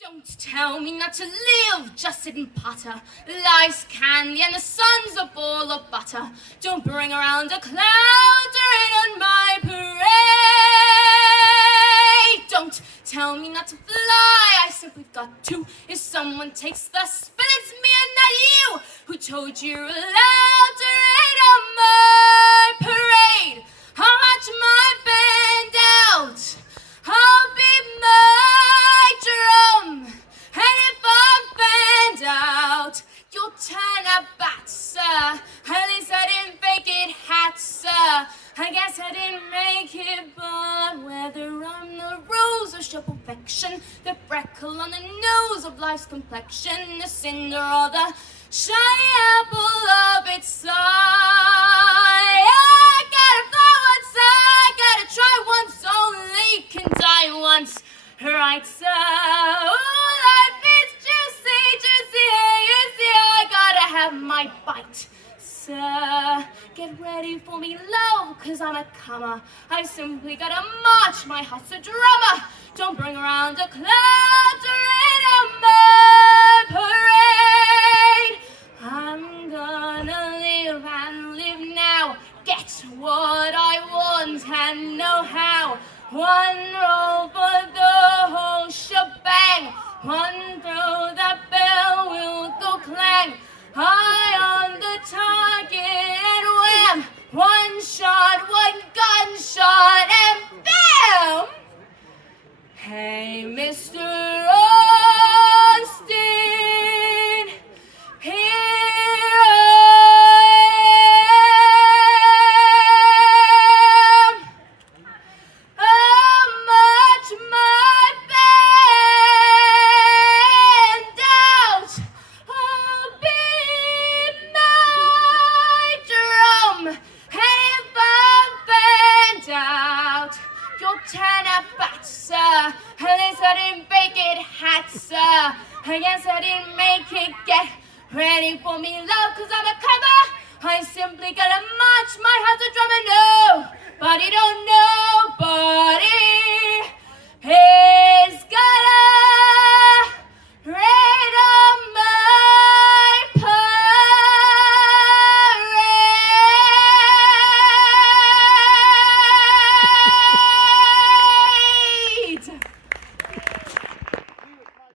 Don't tell me not to live, just sit and putter. Life's candy and the sun's a ball of butter. Don't bring around a cloud to rain on my parade. Don't tell me not to fly, I simply got to. If someone takes the spin, it's me and not you. Who told you you're allowed to rain on my parade? I'll march my band out, I'll beat my drum, and if I'm fanned out, you'll turn a bat, sir. At least I didn't fake it, hat, sir. I guess I didn't make it, but whether I'm the rose or show perfection, the freckle on the nose of life's complexion, the cinder or the shiny apple of its eye, I gotta fly once, I gotta try once, only can die once. Right, sir. Ooh, life is juicy, juicy, juicy. I gotta have my bite, sir. Get ready for me, low, cause I'm a comer. I simply gotta march, my heart's a drummer. Don't bring around a cloud to rain on my parade. I'm gonna live and live now. Get what I want and know how. One roll for the whole shebang. One throw, that bell will go clang. Eye on the target and wham! One shot, one gunshot and bam! Hey, Mr. Austin, here I guess I didn't make it, get ready for me, love, cause I'm a cover. I simply gotta march, my heart's a drummer, nobody don't nobody is gonna